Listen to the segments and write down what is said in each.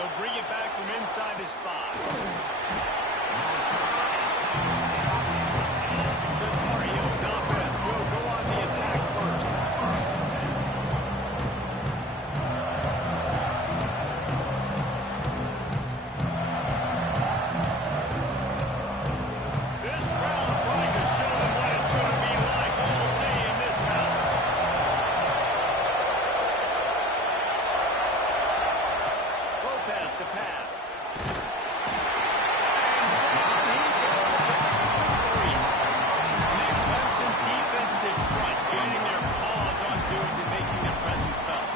He'll bring it back from inside his 5. The Tar Heels offense will go on the attack first. This crowd trying to show them what it's going to be like all day in this house. Lopez to pass. And down he goes back for 3. And that Clemson defensive front getting their paws on dudes and making their presence felt.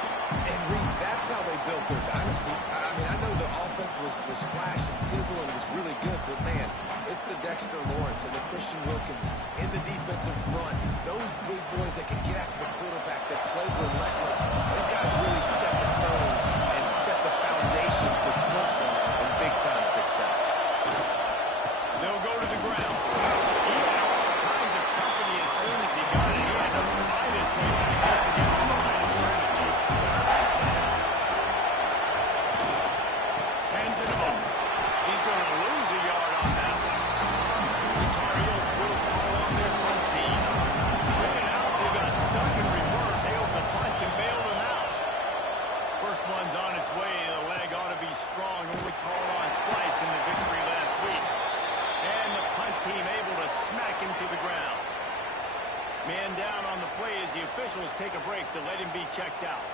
And Reese, that's how they built their dynasty. I mean, I know the offense was flash and sizzle and was really good, but man, it's the Dexter Lawrence and the Christian Wilkins in the defensive front. Those big boys that can get after the quarterback, that play relentless. Those guys really set the tone and set the foundation for Clemson and big-time success. They'll go to the ground. He had all kinds of company as soon as he got it. He had to fight his way back just to get to the line of scrimmage. Hands it off. He's going to lose a yard on that one. The Tar Heels will call on their punt team. Bring it out. They got stuck in reverse. They open the punt and bail them out. First one's on its way. The leg ought to be strong. Only called on twice in the victory last week. And the punt team able to smack him to the ground. Man down on the play as the officials take a break to let him be checked out.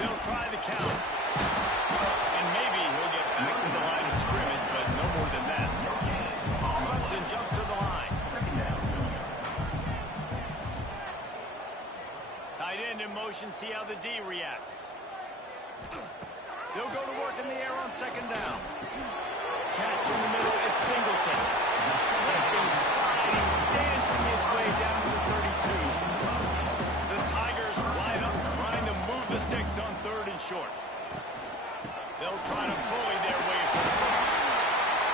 They'll try the count. And maybe he'll get back to the line of scrimmage, but no more than that. Clemson jumps to the line. Tight end in motion, see how the D reacts. They'll go to work in the air on second down. Catch in the middle, it's Singleton. Slipping, sliding, dancing his way down to the 32. The Tigers line up, trying to move the sticks on 3rd and short. They'll try to bully their way through.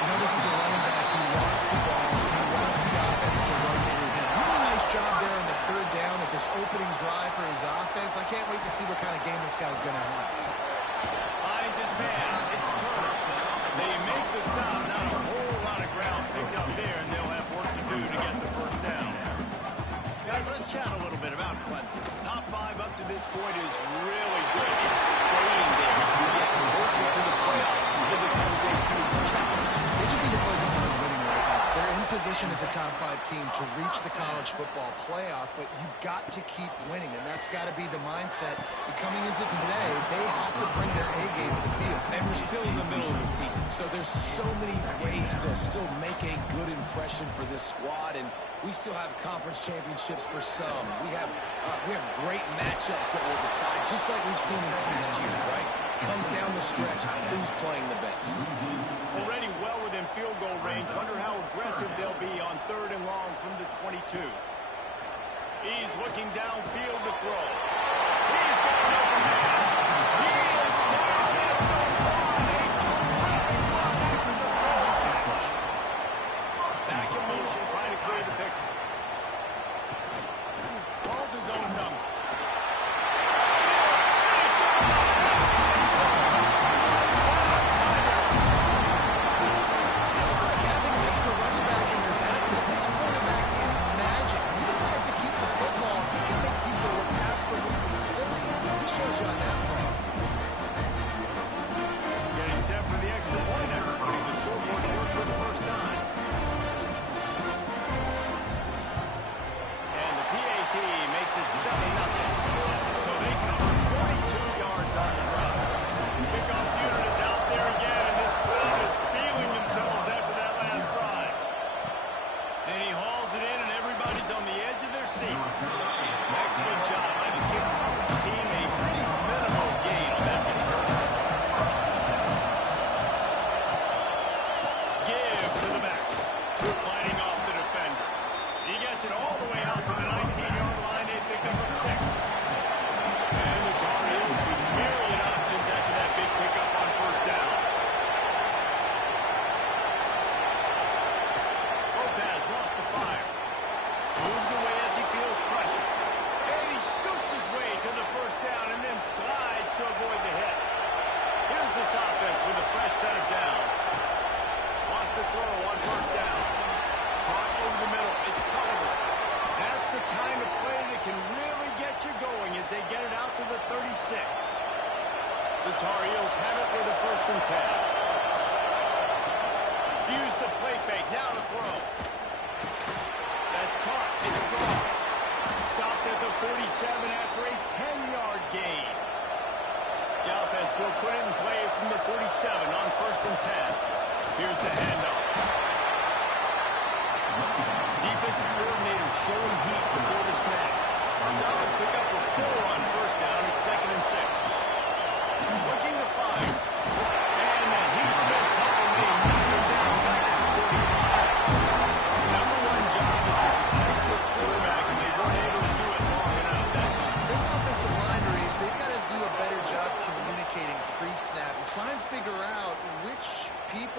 You know, this is a running back who wants the ball. He wants the offense to run through him. Really nice job there on the 3rd down with this opening drive for his offense. I can't wait to see what kind of game this guy's going to have. Finds his man. It's Turner. They make the stop. Not a whole lot of ground picked up there, and they'll have work to do to get the first down. Guys, let's chat a little bit about Clemson. Top 5 up to this point is really good. It's staying there as we get closer to the playoff. It becomes a huge challenge. They just need to focus on winning right now. They're in position as a top 5 team to reach the college football playoff, but you've got to keep winning, and that's got to be the mindset. And coming into today, they have to bring their A game to the field. And we're still in the middle of the season, so there's so many ways to still make a good impression for this squad, and we still have conference championships for some. We have great matchups that will decide, just like we've seen in past years, right? Comes down the stretch, who's playing the best. Already well within field goal range. Wonder how aggressive they'll be on 3rd and long from the 22. He's looking downfield to throw. He's got an open man. He is down at the 1. A terrific run after the throwing catch. Back in motion, trying to clear the picture. Calls his own number. This is like having an extra running back in your backfield. This quarterback is magic. He decides to keep the football. He can make people look absolutely silly. He shows you on that play.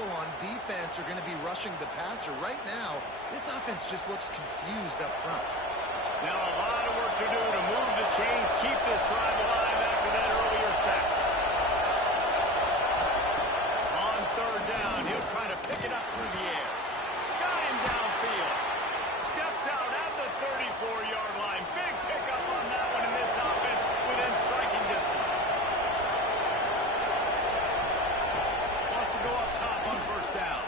people on defense are going to be rushing the passer. Right now, this offense just looks confused up front. Now a lot of work to do to move the chains, keep this drive alive after that earlier sack. On third down, he'll try to pick it up through the air. Got him downfield. Steps out at the 34-yard line. Big pickup on that one in this offense within striking distance. Wants to go up top on first down.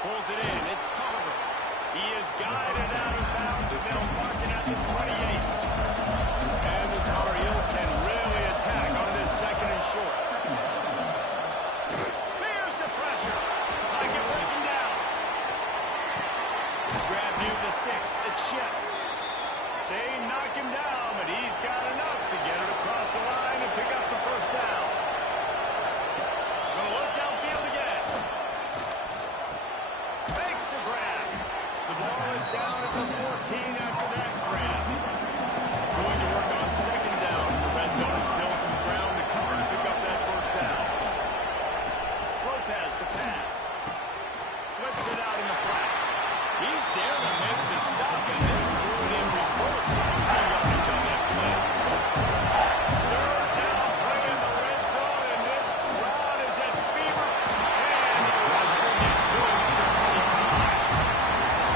Pulls it in. It's Carver. He is guided out of bounds, and they'll mark it at the 28. And the Tar Heels can really attack on this second and short. Here's the pressure. Pocket breaking down. Grab near the sticks. It's Shep. They knock him down, but he's got enough to get it across the line and pick up the first down. Gonna look downfield again. Makes the grab. The ball is down at the 14 after that grab. Going to work on second down. The red zone is still some ground to cover to pick up that first down. Lopez to pass. Flips it out in the flat. He's there to make the stop, and then threw it in reverse. Losing yardage on that play. Third down, bringing the red zone, and this crowd is at fever. And the rush will get going at the 25.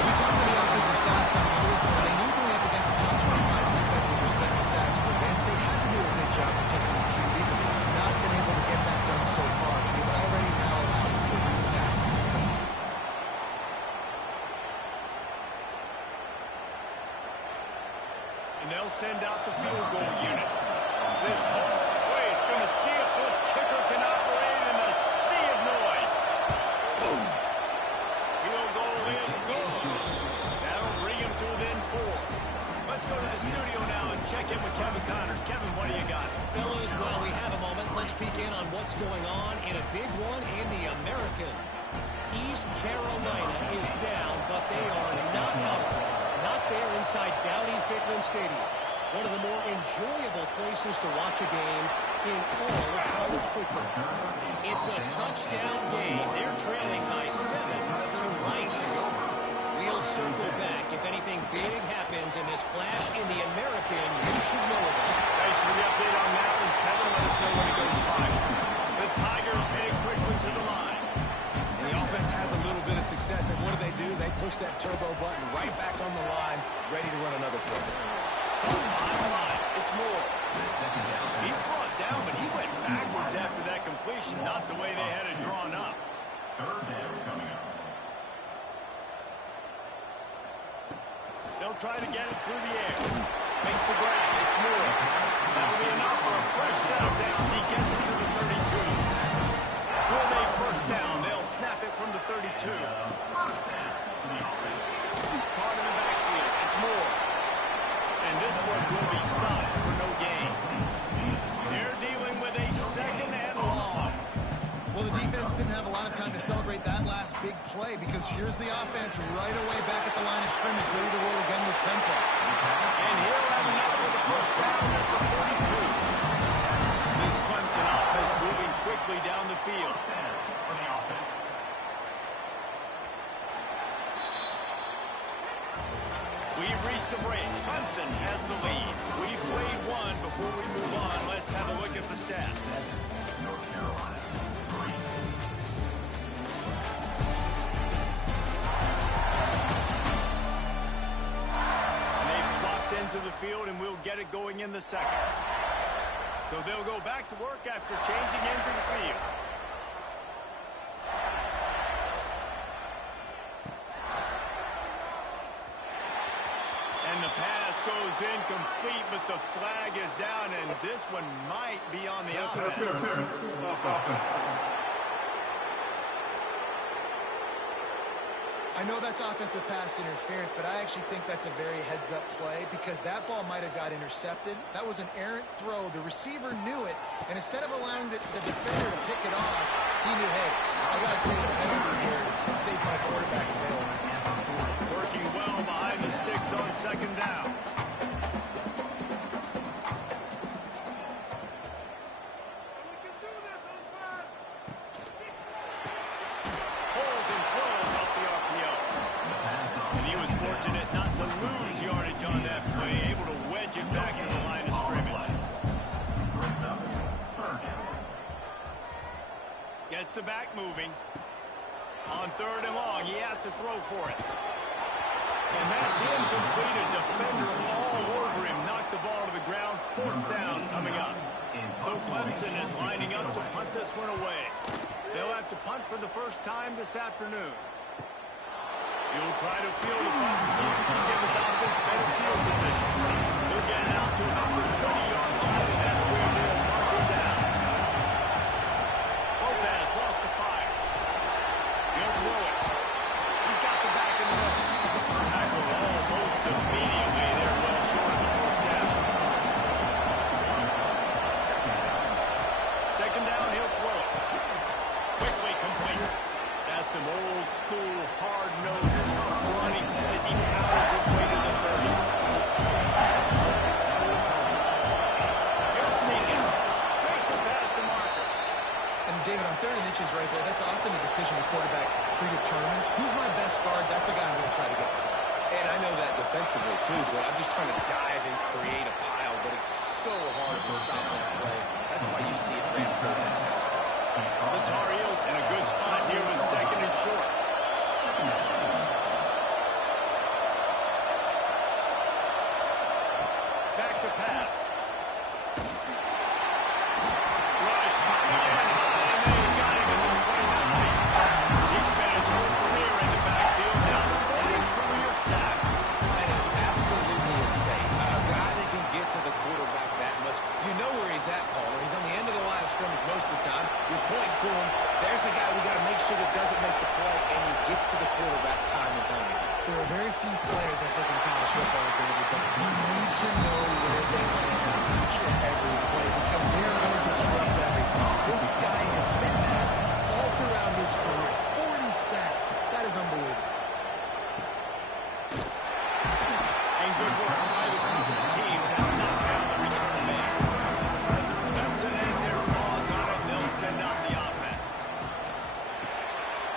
We talked to the offensive staff coming into this, and they knew going up against the top 25 defense with respect to sacks per game. They had to do a good job protecting the QB, but they have not been able to get that done so far. They've already now allowed 40 sacks in this game. And they'll send out the field goal unit. This whole place going to see if this kicker can operate in a sea of noise. Boom. Field goal is good. That'll bring him to within 4. Let's go to the studio now and check in with Kevin Connors. Kevin, what do you got? Fellas, while we have a moment, let's peek in on what's going on in a big one in the American. East Carolina is down, but they are not up. Not there inside Downey-Ficklin Stadium. One of the more enjoyable places to watch a game in all of college football. It's a touchdown game. They're trailing by 7 to Rice. We'll circle back. If anything big happens in this clash in the American, you should know about it. Thanks for the update on that one, Kevin. Let us know when it goes fine. The Tigers heading quickly to the line. And the offense has a little bit of success, and what do? They push that turbo button right back on the line, ready to run another play. It's Moore. He's brought down, but he went backwards after that completion, not the way they had it drawn up. Third down coming up. They'll try to get it through the air. Makes the grab. It's Moore. That'll be enough for a fresh set of downs. He gets it to the 32. Will make first down. They'll snap it from the 32. Part of the backfield. It's Moore. And this one will be stopped for no gain. They're dealing with a second and long. Well, the defense didn't have a lot of time to celebrate that last big play because here's the offense right away back at the line of scrimmage, ready to roll again with tempo. And he'll have enough for the first down at the 42. This Clemson offense moving quickly down the field. For the offense. We've reached the break. Clemson has the lead. We've played one. Before we move on, let's have a look at the stats. North Carolina, 3. And they've swapped ends of the field, and we'll get it going in the seconds. So they'll go back to work after changing ends of the field. And the pass goes incomplete, but the flag is down, and this one might be on the outside. I know that's offensive pass interference, but I actually think that's a very heads-up play because that ball might have got intercepted. That was an errant throw. The receiver knew it, and instead of allowing the defender to pick it off, he knew, hey, I got to create a penalty here and save my quarterback from bailing. Working well behind the sticks on second down. fortunate not to lose yardage on that play, able to wedge it back to the line of scrimmage. Gets the back moving. On 3rd and long, he has to throw for it. And that's incomplete. A defender all over him. Knocked the ball to the ground. 4th down coming up. So Clemson is lining up to punt this one away. They'll have to punt for the first time this afternoon. He'll try to field the punt and see if he can give his offense better field position. He'll get it out to about the 20-yard line, and that's where they'll mark him down. Lopez lost the fire. He'll throw it. He's got the back in the middle. Tackle almost immediately. They're well short of the 1st down. 2nd down, he'll throw it. Quickly complete. That's some old school, hard-nosed, tough running as he powers his way to the 30. He'll sneak it. Makes it past the marker. And David, on 3rd and inches right there, that's often a decision the quarterback predetermines. Who's my best guard? That's the guy I'm going to try to get behind. And I know that defensively, too, but I'm just trying to dive and create a pile, but it's so hard to stop that play. That's why you see it ran so successful. The Tar Heels in a good spot here with 2nd and short. Back to pass. Rush high and high, and they got him at the 29. He spent his whole career in the backfield, now 40 career sacks. That is absolutely insane. A guy that can get to the quarterback that much. You know where he's at, Palmer. He's on the end of the line of scrimmage most of the time. You're pointing to him. There's the guy we got to make sure that doesn't make the play, and he gets to the quarterback time and time again. There are very few players, I think, in college football, David, but you need to know where they land each and every play because they're going to disrupt everything. This guy has been that all throughout his career. 40 sacks. That is unbelievable. And good work by the Clemson team to knock down the return man. Clemson has their paws on it. They'll send out the offense.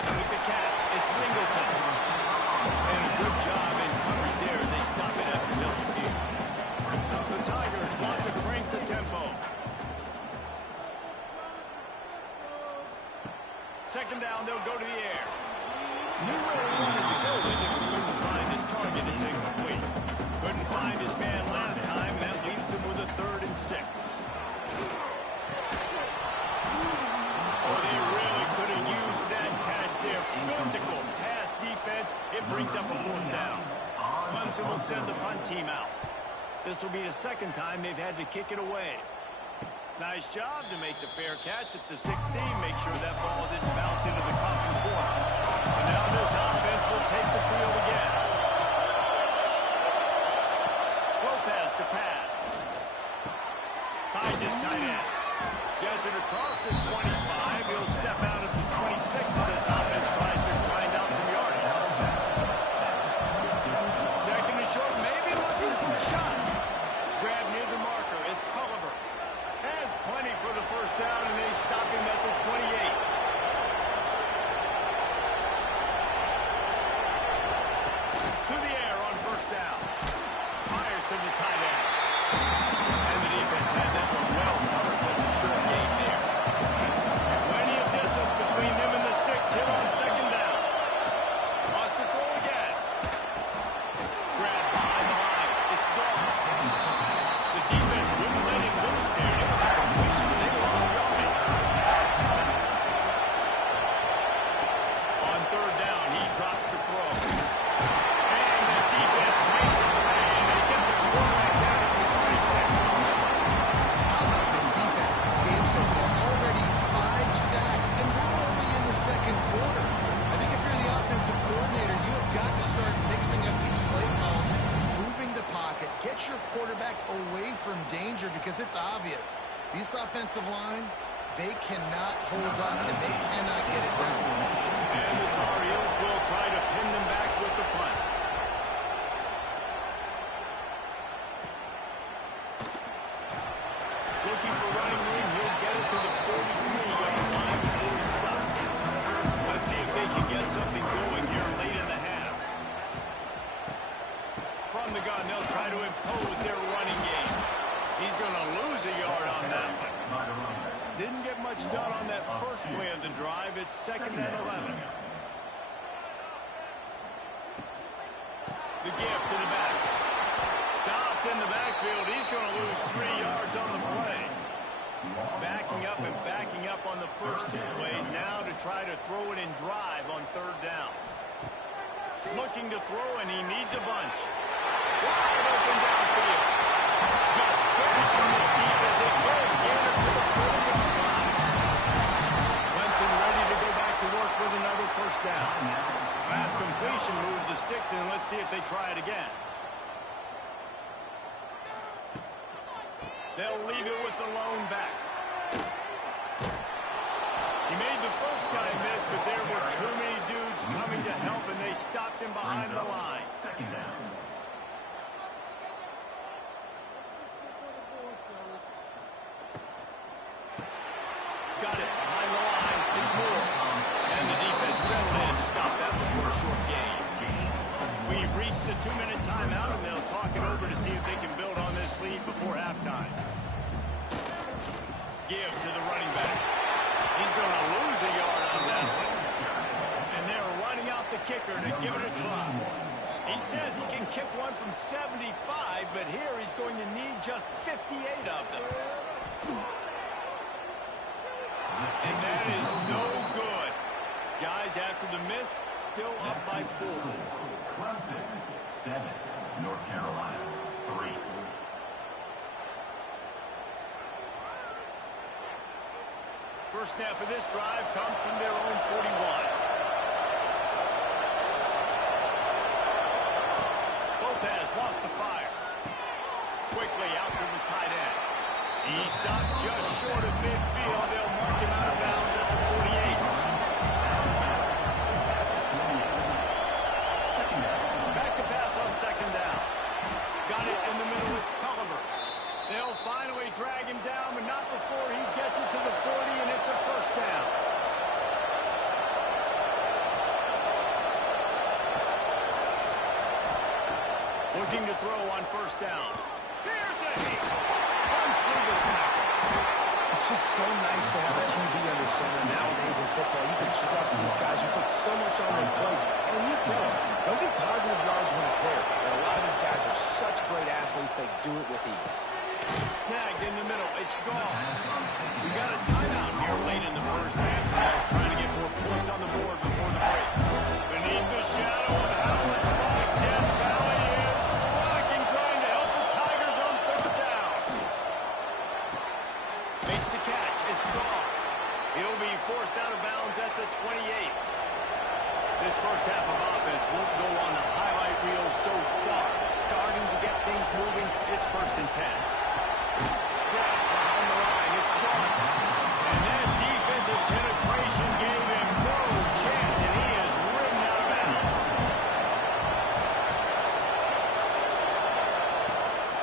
With the catch, it's Singleton. And a good job in coverage there as they stop it after just a few. The Tigers want to crank the tempo. 2nd down, they'll go to the air. Knew where he wanted to go with it, but couldn't find his target. It's incomplete. Couldn't find his man last time, and that leaves him with a 3rd and 6. Oh, they really could have used that catch there. Physical pass defense. It brings up a 4th down. Clemson will send the punt team out. This will be the 2nd time they've had to kick it away. Nice job to make the fair catch at the 16. Make sure that ball didn't bounce into the coffin corner. And now this offense will take the field again. Lopez to pass. Finds his tight end. Gets it across the 25. He'll step out at the 26 as this offense tries to grind out some yardage. 2nd and short, maybe looking for a shot. Grab near the marker. It's Culliver. Has plenty for the 1st down, and they stop him at the 28. To the air on 1st down. Fires to the tight end. And the defense had that one well covered. Just a short gain there. Plenty of distance between them and the sticks. Hit on 2nd down. Wants to throw again. Grabbed behind the line. It's gone. The defense wouldn't let him loose there. It was a completion. They lost yardage. On 3rd down, he drops the throw. And the defense makes a play, and they get the quarterback down at the 26. How about this defense in this game so far? Already 5 sacks, and we're only in the 2nd quarter. I think if you're the offensive coordinator, you have got to start mixing up these play calls, moving the pocket, get your quarterback away from danger because it's obvious. This offensive line, they cannot hold up, and they cannot get it done. And the Tar Heels will try to pin them back with the punt. Looking for running room, he'll get it to the 43-yard line before he stops. Let's see if they can get something going here late in the half. that first play of the drive. It's 2nd and 11. The give to the back. Stopped in the backfield. He's going to lose 3 yards on the play. Backing up and backing up on the first 2 plays now to try to throw it and drive on 3rd down. Looking to throw, and he needs a bunch. Wide open downfield. Just finishing this defense. A good gainer to the 40-yard line. Clemson ready to go back to work with another 1st down. Pass completion, move the sticks in. Let's see if they try it again. They'll leave it with the lone back. He made the first guy miss, but there were too many dudes coming to help, and they stopped him behind the line. 2nd down. Got it behind the line. It's Moore. And the defense settled in to stop that before a short gain. We've reached the 2-minute timeout, and they'll talk it over to see if they can build on this lead before halftime. Give to the running back. He's going to lose a yard on that one. And they're running out the kicker to give it a try. He says he can kick one from 75, but here he's going to need just 58 of them. And that is no good. Guys, after the miss, still up by 4. Clemson 7, North Carolina 3. First snap of this drive comes from their own 41. Lopez lost the fire. Quickly out to the tight end. He stopped just short of midfield. They'll mark him out of bounds at the 48. Back to pass on 2nd down. Got it in the middle. It's Culliver. They'll finally drag him down, but not before he gets it to the 40, and it's a 1st down. Looking to throw on 1st down. Here's a hit. Punch through the tackle. It's just so nice to have a QB under center nowadays in football. You can trust these guys. You put so much on their plate. And you tell them, they'll get positive yards when it's there. And a lot of these guys are such great athletes, they do it with ease. Snagged in the middle. It's gone. We got a timeout here late in the 1st half. Now trying to get more points on the board before the break. Beneath the shadow of Howard's spike, Death Valley is rocking, trying to help the Tigers on 3rd down. Makes the catch. It's gone. He'll be forced out of bounds at the 28. This 1st half of offense won't go on the highlight reel so far. Starting to get things moving. It's 1st and 10. Grab behind the line. It's gone. And that defensive penetration gave him no chance, and he is ridden out of bounds.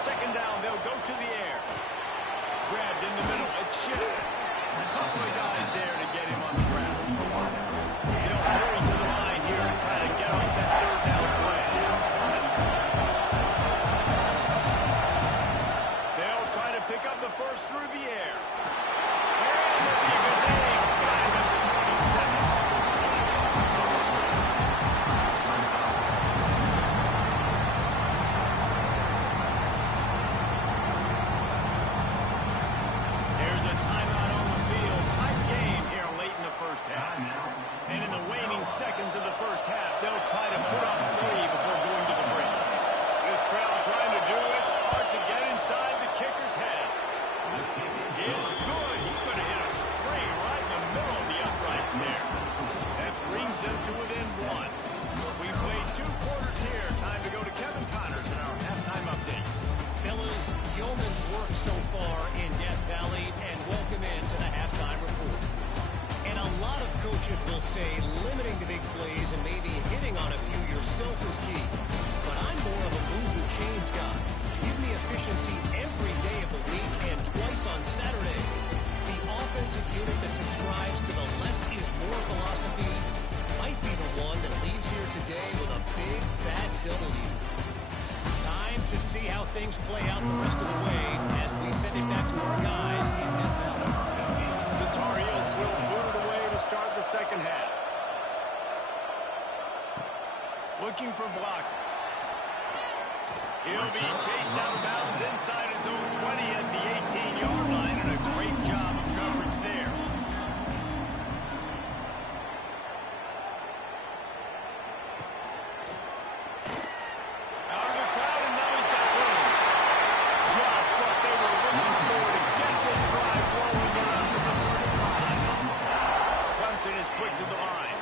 2nd down. They'll go to the air. Grabbed in the middle. It's Schiff. A couple of guys there to get him on the ground. They'll hurry to the line here and try to get off that 3rd down play. They'll try to pick up the first through the air. And the defense got him at the 27. There's a timeout on the field. Tight game here late in the 1st half. And in the waning seconds of the 1st half, they'll try to put up 3 before going to the break. This crowd trying to do its part to get inside the kicker's head. It's good. He could have hit a stray right in the middle of the uprights there. That brings them to within 1. We played 2 quarters here. Time to go to Kevin Connors in our halftime update. Fellas, yeoman's work so far in Death Valley, and welcome into the halftime report. And a lot of coaches will say limiting the big plays and maybe hitting on a few yourself is key. But I'm more of a move the chains guy. Give me efficiency every day of the week and twice on Saturday. The offensive unit that subscribes to the less is more philosophy might be the one that leaves here today with a big fat W. Time to see how things play out the rest of the way as we send it back to our guys in Death Valley. The Tar Heels will second half. Looking for blockers. He'll be chased out of bounds inside his own 20 at the 18-yard line, and a great job of coverage there. Out of the crowd, and now he's got room. Just what they were looking for to get this drive rolling around the 35. Clemson is quick to the line.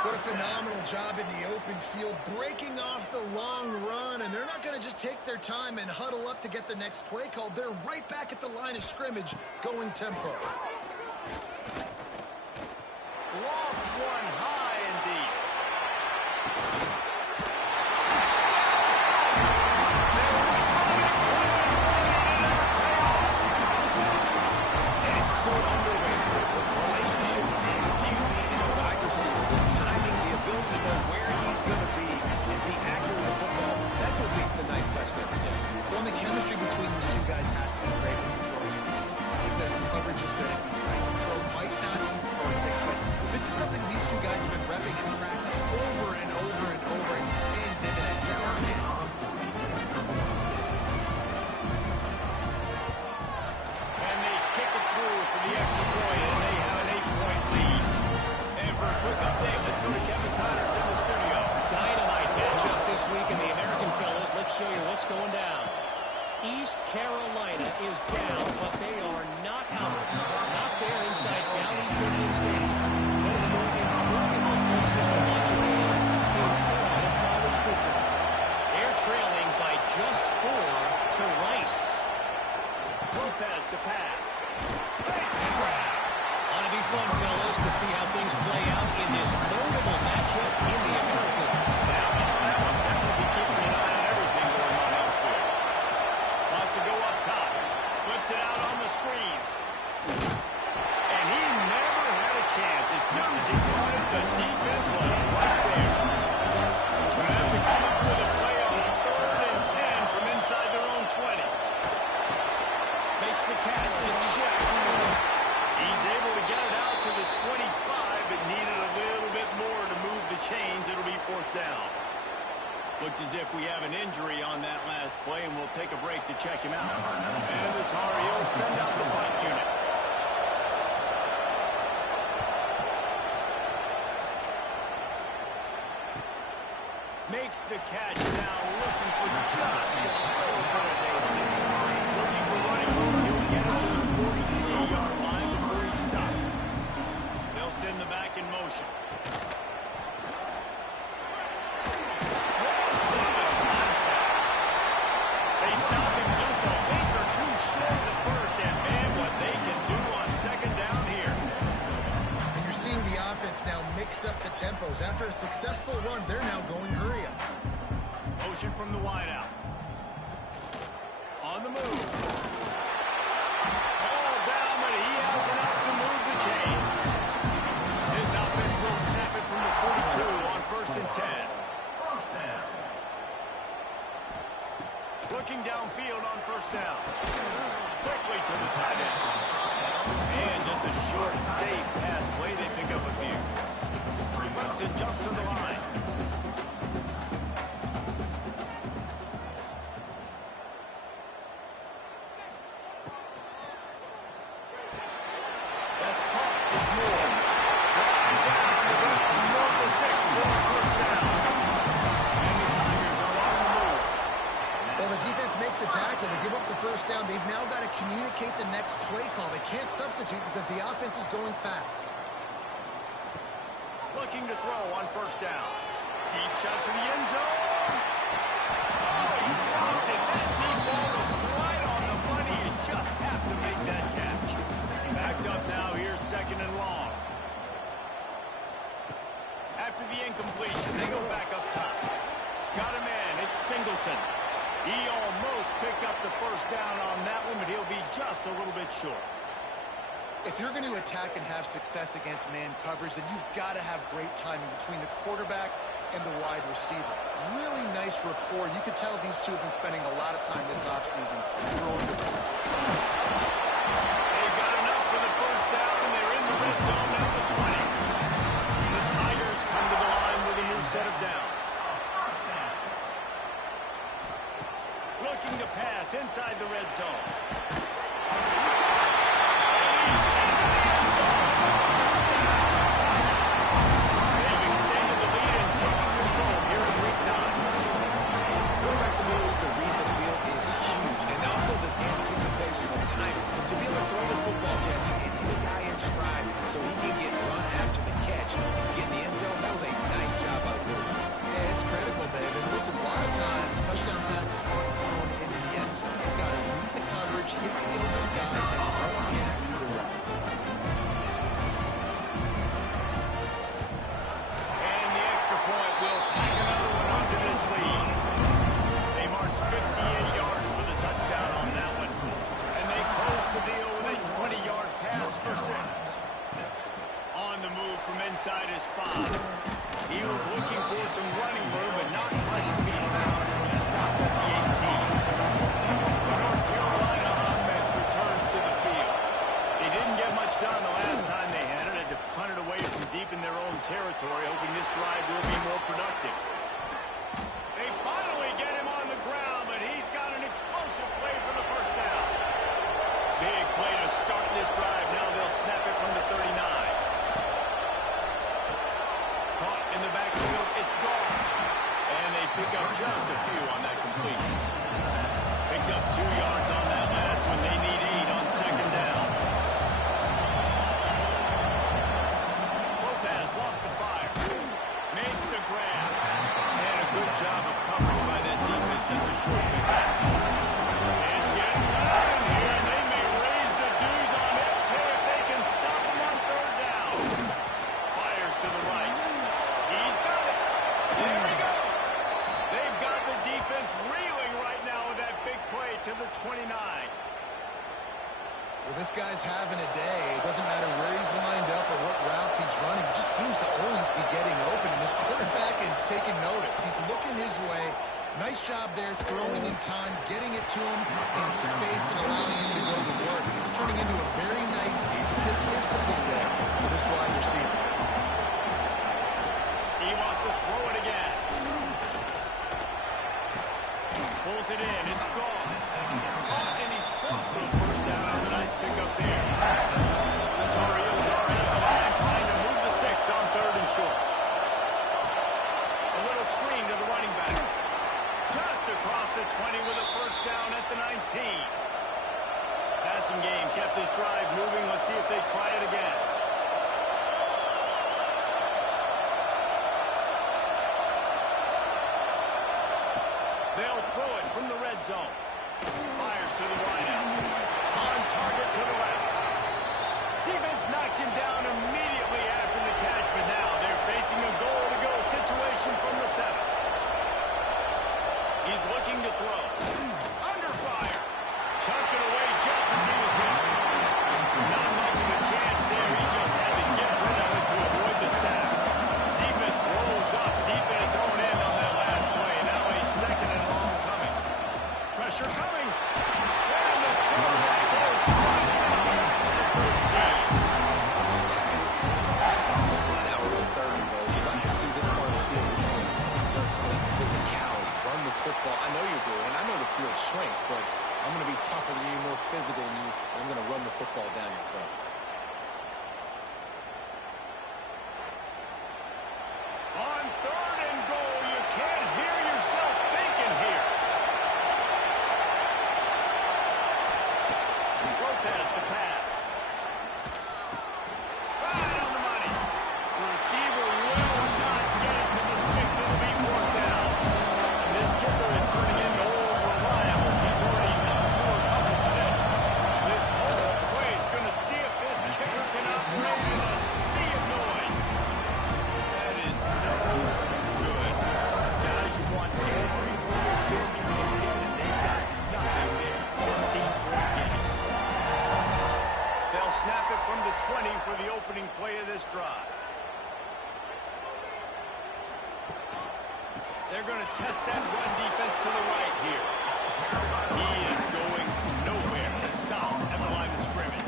What a phenomenal job in the open field, breaking off the long run, and they're not going to just take their time and huddle up to get the next play called. They're right back at the line of scrimmage, going tempo. Lofts one high and deep. And it's so underrated. The relationship between the QB and the wide receiver, the timing, the ability to know where he's going to be and be accurate with football, that's what makes the nice touchdown, Jesse. Well, the chemistry between these two guys has to be great because coverage is good. The throw might not be perfect, but this is something these two guys have been repping in practice over and over and over, and it's paying dividends now. And they kick it through for the extra point, and they have an 8-point lead. And for a quick update, let's go to Kevin Connors in the studio. Dynamite matchup this week in the American, fellas. Let's show you what's going down. East Carolina is down, but they are not out. Not there inside Downey Field Stadium. One of the more enjoyable places to watch a game in all of college football. They're trailing by just 4 to Rice. Lopez to pass. Ought to be fun, fellas, to see how things play out in this notable matchup in the American. That will be keeping an eye on everything going on elsewhere. Wants to go up top. Flips it out on the screen. And he never had a chance. As soon as he caught it, the defense was right there. Going to have to come up with a play on 3rd and 10 from inside their own 20. Makes the catch. It's Shaq. He's able to get it out to the 25, but needed a little bit more to move the chains. It'll be 4th down. Looks as if we have an injury on that last play, and we'll take a break to check him out. And the Tar Heels send out the punt unit. Makes the catch now, looking for just a little bit of daylight. Looking for running room. He'll get it to the 43-yard line before he stops. They'll send the back in motion. They stop him just a week or two short of the first, and man, what they can do on 2nd down here. And you're seeing the offense now mix up the tempos. After a successful run, they're now going hurry up. Motion from the wideout. On the move. All down, but he has enough to move the chains. This offense will snap it from the 42 on 1st and 10. First down. Looking downfield on 1st down. Quickly to the tight end. And just a short, safe pass play. They pick up a few. Clemson jumps to the line. That's caught. It's more. North of 6 for 1st down. And the Tigers are on the move. Well, the defense makes the tackle. They give up the 1st down. They've now got to communicate the next play call. They can't substitute because the offense is going fast. Looking to throw on 1st down. Deep shot for the end zone. Oh, he dropped it. That deep ball was right on the money. You just have to make that catch. Backed up now. Here's 2nd and long. After the incompletion, they go back up top. Got a man. It's Singleton. He almost picked up the 1st down on that one, but he'll be just a little bit short. If you're going to attack and have success against man coverage, then you've got to have great timing between the quarterback and the wide receiver. Really nice rapport. You could tell these two have been spending a lot of time this offseason throwing the ball. They've got enough for the 1st down, and they're in the red zone at the 20. inside the red zone. They've extended the lead and taken control here in week 9. Quarterback's ability to read the field is huge, and also the anticipation, the timing. To be able to throw the football, Jesse, and hit a guy in stride so he can get run after the catch and get in the end zone, that was a nice job by the quarterback. Yeah, it's critical, David. Listen, a lot of times, touchdown passes aren't thrown into the end zone. You've got to read the coverage, hit the open guy, and let him do the rest. And the extra point will tack another one onto this lead. They marched 58 yards for the touchdown on that one. And they close the deal with a 20-yard pass for 6. On the move from inside his 5. He was looking for some running room, but not much to be found as he stopped at the 18. The North Carolina offense returns to the field. They didn't get much done the last time they had it. Had to punt it away from deep in their own territory, hoping this drive will be more productive. They finally get him on the ground, but he's got an explosive play for the first down. Big play to start this drive. Now they'll snap it from the 39. Caught in the backfield, it's gone. And they pick up just a few on that completion. Picked up 2 yards on that last one. They need 8 on second down. Lopez lost the fire. Makes the grab. And a good job of coverage by that defense. Just a short pickup. It's getting loud in here, and they may raise the dues on FK if they can stop him on third down. Fires to the right. He's got it. There he goes. They've got the defense reeling right now with that big play to the 29. Well, this guy's having a day. It doesn't matter where he's lined up or what routes he's running. He just seems to always be getting open, and this quarterback is taking notice. He's looking his way. Nice job there, throwing in time, getting it to him in space and allowing him to go to work. This is turning into a very nice statistical day for this wide receiver. He wants to throw it again. Pulls it in. It's gone. Caught, and he's close to a first down on the nice pickup there. The Tar Heels are at the line trying to move the sticks on 3rd and short. A little screen to the running back. Just across the 20 with a first down at the 19. Passing game kept this drive moving. Let's see if they try it again. They'll throw it from the red zone. Fires to the right out. On target to the left. Defense knocks him down immediately after the catch, but now they're facing a goal-to-go situation from the 7. He's looking to throw. Under fire. Chunked it away just as he was hit. Not much of a chance there. He just had to get rid of it to avoid the sack. Defense rolls up deep in its own end on that last play. Now a 2nd and long coming. Pressure coming. And the quarterback goes right down at the 13. Now we're with 3rd and goal. You'd like to see this part of the field exert some of that physicality. Run the football. I know you're doing it. I know the field shrinks, but I'm going to be tougher than you, more physical than you. I'm going to run the football down your throat. On 3rd and goal, you can't hear yourself thinking here. Lopez to pass. Right on the money. The receiver will not get it to the sticks. It'll be brought down. And this kicker is turning into old reliable. He's already knocked through a couple today. This whole play is going to see if this kicker can operate in a sea of noise. That is no good. Guys, you want every little bit you can get, and they got nothing there. 14-point game. They'll snap it from the 20 for the opening play of this drive. They're going to test that run defense to the right here. He is going nowhere. Stopped at the line of scrimmage.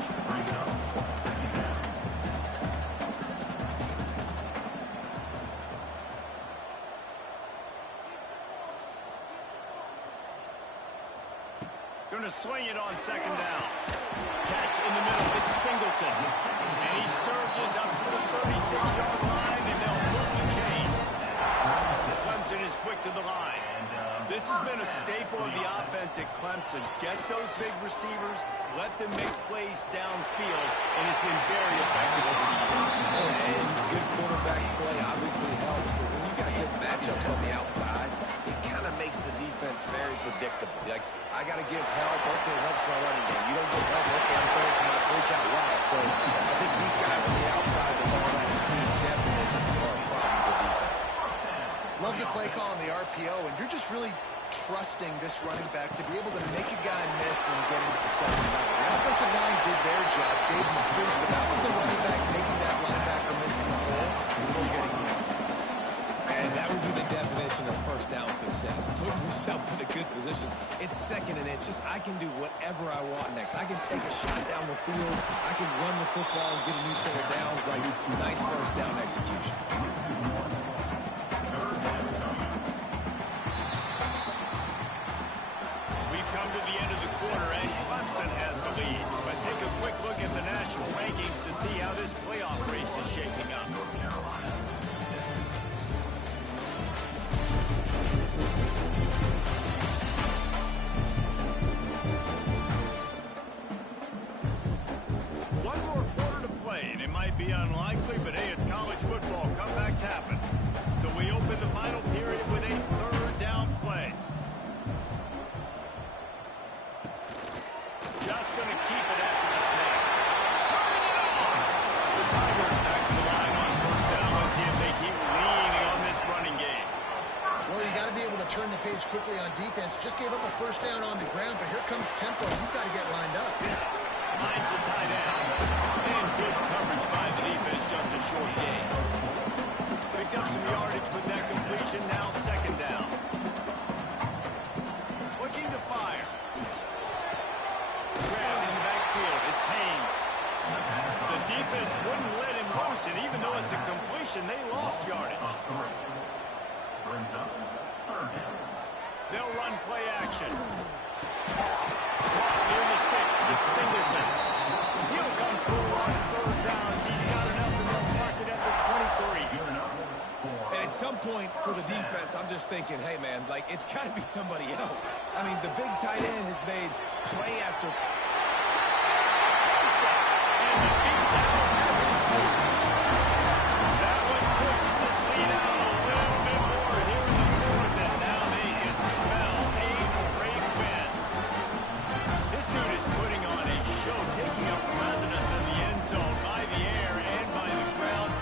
Going sling it on second down. Catch in the middle. It's Singleton. And he surges up to the 36-yard line, and they'll move the chain. Clemson is quick to the line. This has been a staple of the offense at Clemson. Get those big receivers, let them make plays downfield, and it's been very effective over the years. And good quarterback play obviously helps, but when you've got good matchups on the outside, it kind of makes the defense very predictable. Like, I got to give help. Okay, it helps my running game. You don't give help. Okay, I'm throwing to my freak-out route. So I think these guys on the outside with all that speed definitely are a problem for defenses. Love the play call on the RPO, and you're just really trusting this running back to be able to make a guy miss and then get into the second level. The offensive line did their job, gave him a crease, but that was the running back making that linebacker missing the hole before getting him. And that would be the definition of first down success. Putting yourself in a good position. It's second and inches. I can do whatever I want next. I can take a shot down the field. I can run the football and get a new set of downs. Like, nice first down execution. Come to the end of the quarter, and Clemson has the lead. But take a quick look at the national rankings to see how this playoff race is shaping up. One more quarter to play, and it might be unlikely, but hey, it's college football. Comebacks happen. So we open the final period with a third down play. Just going to keep it after the snap. Turning it on. The Tigers back to the line on first down. Let's see if they keep leaning on this running game. Well, you got to be able to turn the page quickly on defense. Just gave up a first down on the ground, but here comes tempo. You've got to get lined up. Lines a tight end. And good coverage by the defense. Just a short gain. Picked up some yardage with that completion. Now second down. Looking to fire. Grab in the backfield. It's Haynes. The defense wouldn't let him loose, and even though it's a completion, they lost yardage. Brings up third down. They'll run play action. Near the sticks. It's Singleton. He'll come through on third downs. He's got enough, and they'll mark it at the 23. And at some point for the defense, I'm just thinking, hey, man, like, it's got to be somebody else. I mean, the big tight end has made play after And the beat down has ensued. That one pushes this lead out a little bit more here in the fourth, and now they can smell 8 straight wins. This dude is putting on a show, taking up residence in the end zone by the air and by the ground,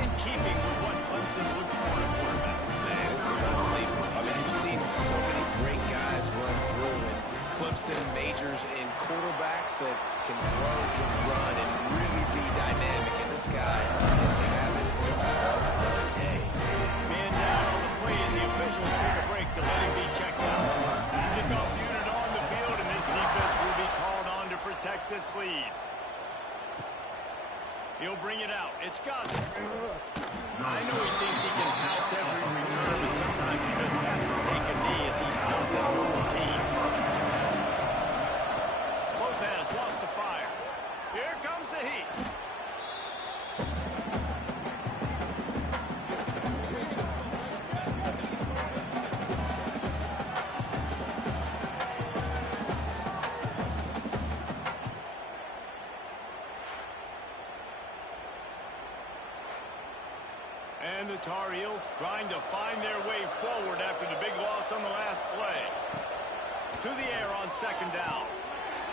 in keeping with what Clemson looks for in a quarterback. Man, this is unbelievable. I mean, you've seen so many great guys run through, and Clemson majors in quarterbacks that can throw, can run, and really be dynamic. And this guy is having himself a day. Man down on the play as the officials take a break to let him be checked out. Kickoff unit on the field, and this defense will be called on to protect this lead. He'll bring it out. It's Gossett. I know he thinks he can house every return, but sometimes you just have to take a knee as he stops at 14. Lopez wants to fire. Here comes the heat. And the Tar Heels trying to find their way forward after the big loss on the last play. To the air on second down.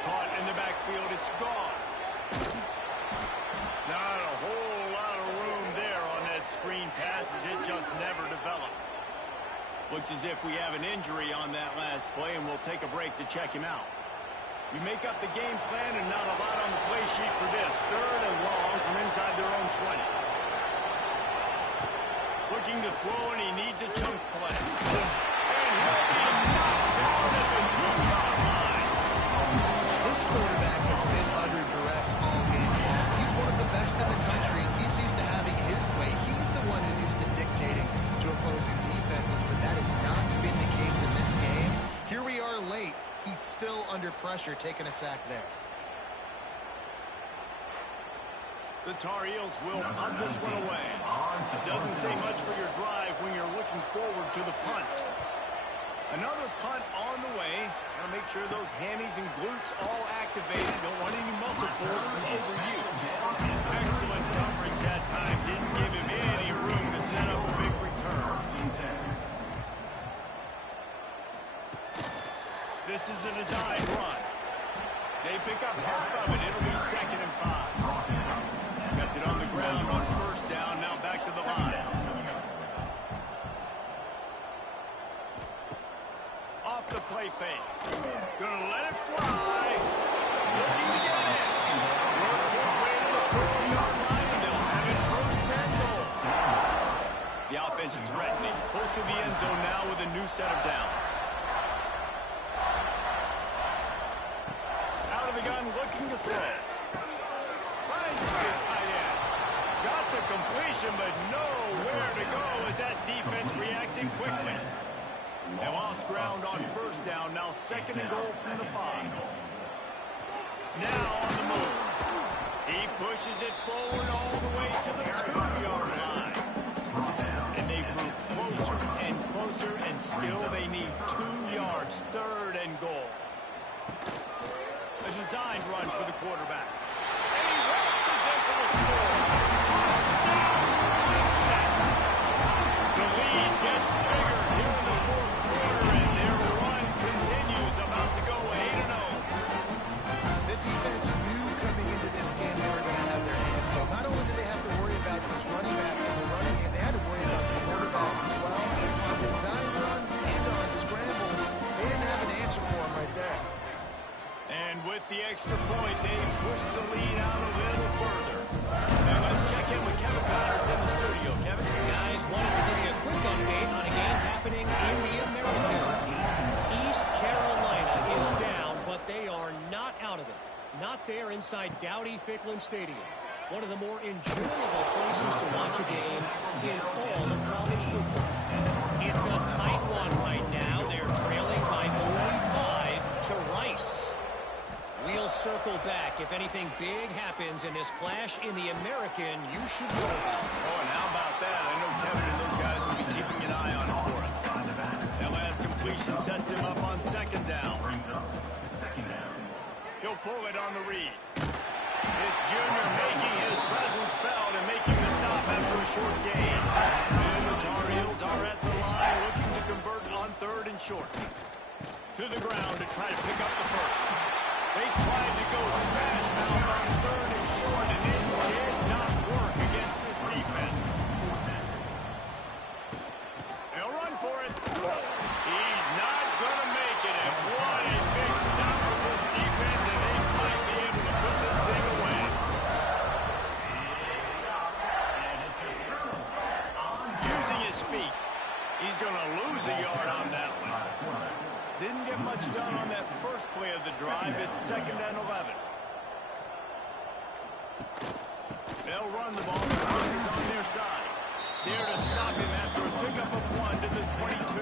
Caught in the backfield, it's Gauze. Not a whole lot of room there on that screen pass as it just never developed. Looks as if we have an injury on that last play, and we'll take a break to check him out. You make up the game plan and not a lot on the play sheet for this. Third and long from inside their own 20. Looking to throw, and he needs a chunk play. And he'll be knocked down at the 2-yard line. This quarterback has been under duress all game long. He's one of the best in the country. He's used to having his way. He's the one who's used to dictating to opposing defenses, but that has not been the case in this game. Here we are late. He's still under pressure. pressure, taking a sack there. The Tar Heels will punt this one away. Doesn't say much for your drive when you're looking forward to the punt. Another punt on the way. Got to make sure those hammies and glutes all activated. Don't want any muscle pulls from overuse. Excellent coverage that time. Didn't give him any room to set up a big return. This is a design run. They pick up half of it. It'll be 2nd and 5. Kept it on the ground on 1st down. Now back to the line. Off the play fake. Gonna let it fly. Looking to get it. Works his way to the 4-yard line, and they'll have it 1st and goal. The offense threatening. Close to the end zone now with a new set of downs. Out of the gun, looking to throw. Finds the tight end. Got the completion, but nowhere to go as that defense reacting quickly. They lost ground on 1st down. Now 2nd and goal from the 5. Now on the move. He pushes it forward all the way to the 2-yard line. And they've moved closer and closer, and still they need 2 yards. 3rd and goal. A designed run for the quarterback. And he waltzes in for the score. Touchdown, Clemson. The lead gets bigger here in the 4th quarter, and their run continues, about to go 8-0. The defense knew coming into this game they were going to have their hands full. Not only did they have to worry about these running backs in the running game, they had to worry about the quarterback as well. On design runs and on scrambles, they didn't have an answer for him right there. And with the extra point, they push the lead out a little further. And let's check in with Kevin Connors in the studio. Kevin? Guys, wanted to give you a quick update on a game happening in the American. East Carolina is down, but they are not out of it. Not there inside Dowdy-Ficklin Stadium. One of the more enjoyable places to watch a game in all of college football. It's a tight one right now. They're trailing by only 5 to Rice. We'll circle back. If anything big happens in this clash in the American, you should know about it. Oh, and how about that? I know Kevin and those guys will be keeping an eye on it for us. That last completion sets him up on 2nd down. He'll pull it on the read. This junior making his presence felt and making the stop after a short gain. And the Tar Heels are at the line looking to convert on 3rd and short. To the ground to try to pick up the 1st. They tried to go smash mouth on 3rd and short, and it did not work against this defense. They'll run for it. He's not going to make it, and what a big stop for this defense, and they might be able to put this thing away. Using his feet, he's going to lose a yard on that one. Didn't get much done on that first play of the drive. It's 2nd and 11. They'll run the ball. The clock is on their side. There to stop him after a pickup of 1 to the 22.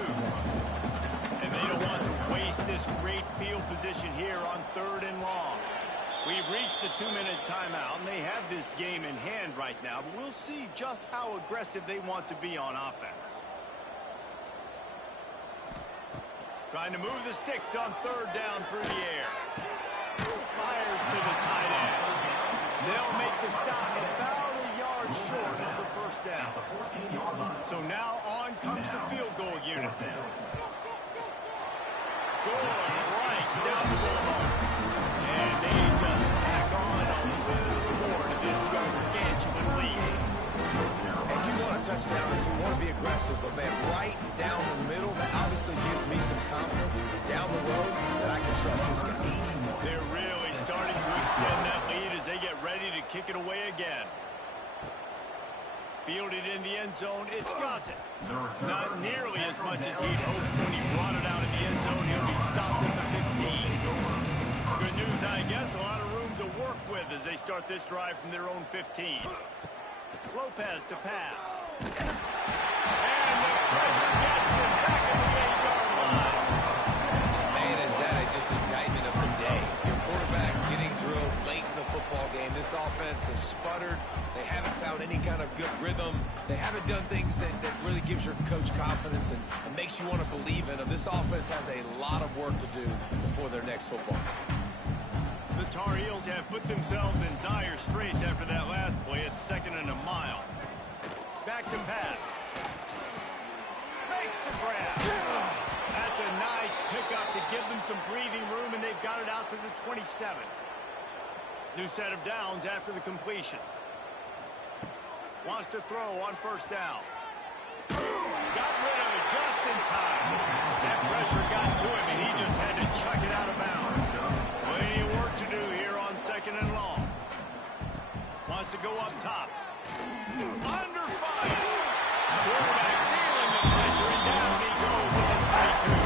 And they don't want to waste this great field position here on 3rd and long. We've reached the 2-minute timeout, and they have this game in hand right now. But we'll see just how aggressive they want to be on offense. Trying to move the sticks on 3rd down through the air. Fires to the tight end. They'll make the stop about a yard short of the 1st down. So now on comes the field goal unit. Going right down the middle. And they just tack on a little more to this gargantuan lead. And you want a touchdown, and you want to be aggressive, but man, right down the middle, that obviously gives me some confidence down the road that I can trust this guy. They're really starting to extend that lead as they get ready to kick it away again. Fielded in the end zone, it's Gossett. Not nearly as much as he'd hoped when he brought it out in the end zone. He'll be stopped at the 15. Good news, I guess, a lot of room to work with as they start this drive from their own 15. Lopez to pass. And the pressure gets him back at the 8-yard line. Man, is that just an indictment of the day. this offense has sputtered. They haven't found any kind of good rhythm. They haven't done things that really gives your coach confidence and makes you want to believe in them. This offense has a lot of work to do before their next football game. The Tar Heels have put themselves in dire straits after that last play. It's 2nd and a mile. Back to pass. Makes the grab. That's a nice pickup to give them some breathing room, and they've got it out to the 27. New set of downs after the completion. Wants to throw on 1st down. Got rid of it just in time. That pressure got to him, and he just had to chuck it out of bounds. Plenty of work to do here on 2nd and long. Wants to go up top. Under fire. Quarterback feeling the pressure, and down he goes at the 22.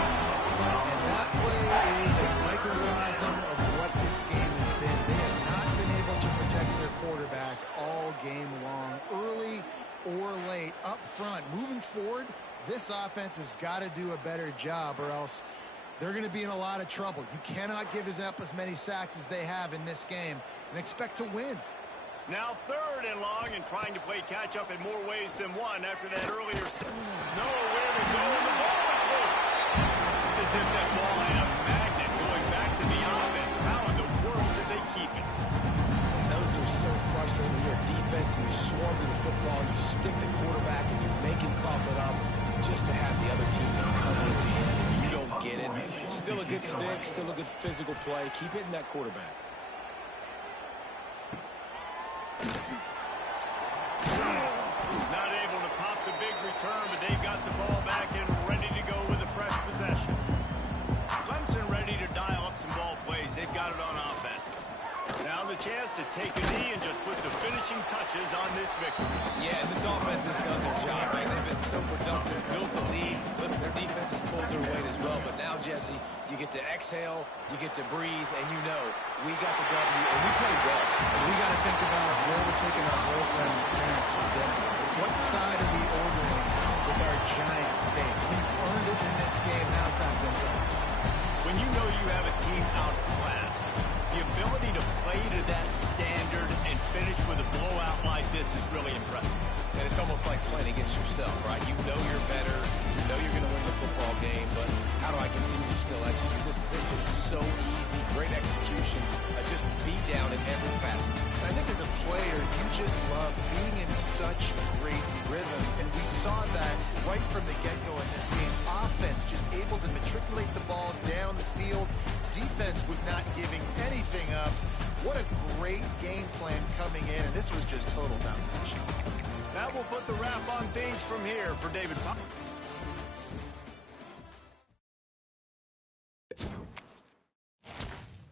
And that play is a microcosm of what this game has been. They have not been able to protect their quarterback all game long, early or late, up front. Moving forward, this offense has got to do a better job, or else they're going to be in a lot of trouble. You cannot give up as many sacks as they have in this game and expect to win. Now 3rd and long, and trying to play catch-up in more ways than one after that earlier. Nowhere to go, and the ball is loose. It's as if that ball had a magnet going back to the offense. How in the world did they keep it? Those are so frustrating. When you're a defense and you swarm to the football, you stick the quarterback and you make him cough it up just to have the other team cover at the end. And you don't get it. Still a good stick, still a good physical play. Keep hitting that quarterback. Not able to pop the big return, but they've got the ball back and ready to go with a fresh possession. Clemson ready to dial up some ball plays. They've got it on offense. Now the chance to take a knee and just put the finishing touches on this victory. Yeah, and this offense has done their job, man. They've been so productive, built the lead. Listen, their defense has pulled their weight as well. But now, Jesse, you get to exhale, you get to breathe, and you know we got the W, and we played well. We got to think about where we're taking our girlfriend and parents for dinner. What side are we ordering with our giant steak? We've earned it in this game. Now's not this up. When you know you have a team outclassed, the ability to play to that standard and finish with a blowout like this is really impressive. And it's almost like playing against yourself, right? You know you're better. You know you're going to win the football game, but how do I continue to still execute? This was so easy. Great execution. Just beat down in every facet. I think as a player, you just love being in such great rhythm. And we saw that right from the get-go in this game. Offense just able to matriculate the ball down the field. Defense was not giving anything up. What a great game plan coming in. And this was just total domination. That will put the wrap on things from here for David Pop.